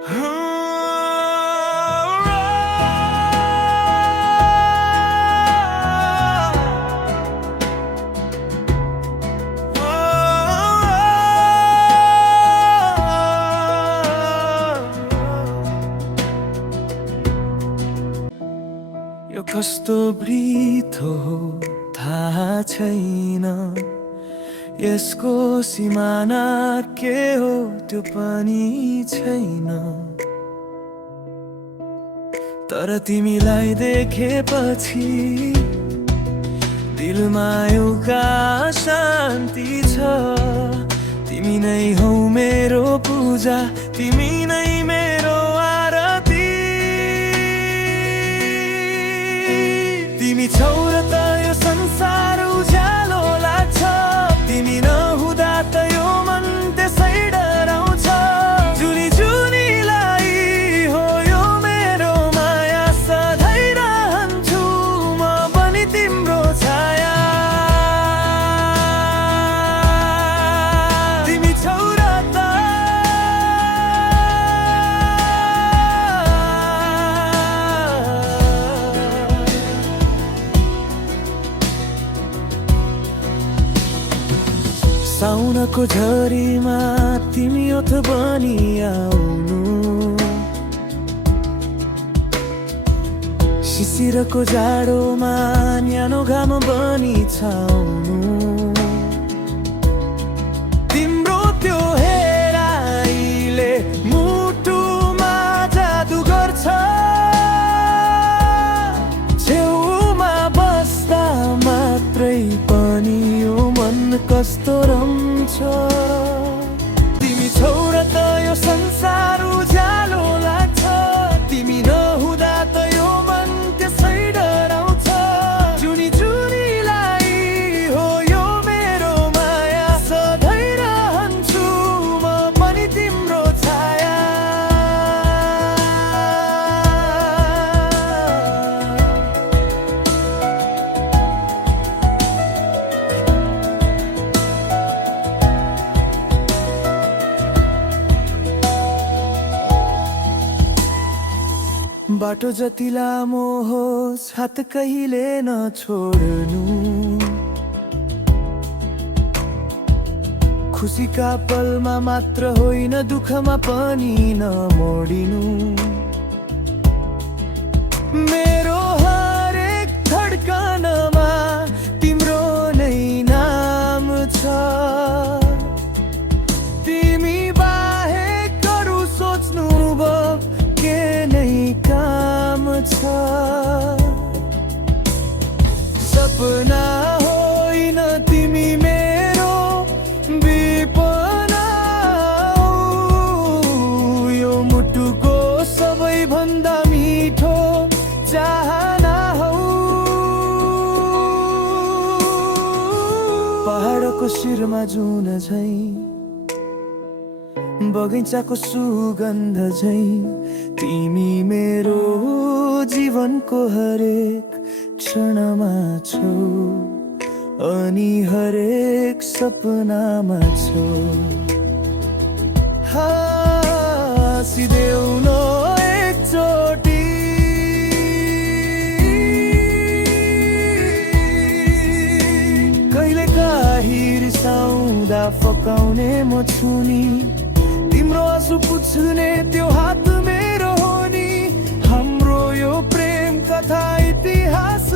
यो कस्तो वृथ हो थाहा छैन, यसको सिमाना के हो त्यो पनि छैन। तर तिमीलाई देखेपछि दिलमा एउटा शान्ति छ। तिमी नै हौ मेरो पूजा, तिमी नै मेरो आरती। तिमी छौ र त यो संसार उज्यालो लाग्छ, तिमी नहुँदा त यो मन त्यसै डराउँछ। जुनी जुनीलाई हो यो मेरो माया, सधैँ रहन्छु म पनि तिम्रो छाया। तिमी छौ र त साउनको झरीमा तिमी ओठ बनी आउनु, शिशिरको जाडोमा न्यानो घाम बनी छाउनु। तिम्रो त्यो हेराइले मुटुमा जादु गर्छ, छेउमा बस्दा मात्रै पनि यो मन कस्तो रम्छ। तिमी छौ र त यो संसार उज्यालो लाग्छ, तिमी नहुँदा त यो मन त्यसै डराउँछ। जुनी जुनीलाई हो यो मेरो माया, सधैँ रहन्छु म पनि तिम्रो छाया। बाटो जति लामो होस् हात कहिले नछोड्नु, खुसीका पलमा मात्र होइन दुःखमा पनि नमोडिनु। मेरो हरेक धड्कनमा तिम्रो नै नाम छ, तिमी बाहेक अरू सोच्नु भो के नै काम छ। सपना होइन तिमी मेरो विपना हौ, यो मुटुको सबैभन्दा मिठो चाहना हौ। पहाडको शिरमा जुन झैं, बगैँचाको सुगन्ध झैं, तिमी मेरो जीवनको हरेक क्षणमा छौ, अनि हरेक सपनामा छौ। हाँसिदेऊ न एकचोटि, कहिले काहीँ रिसाउँदा फकाउने म छु नि, तिम्रो आँसु पुछ्ने त्यो हात मेरो हो नि। हाम्रो यो प्रेम कथा इतिहास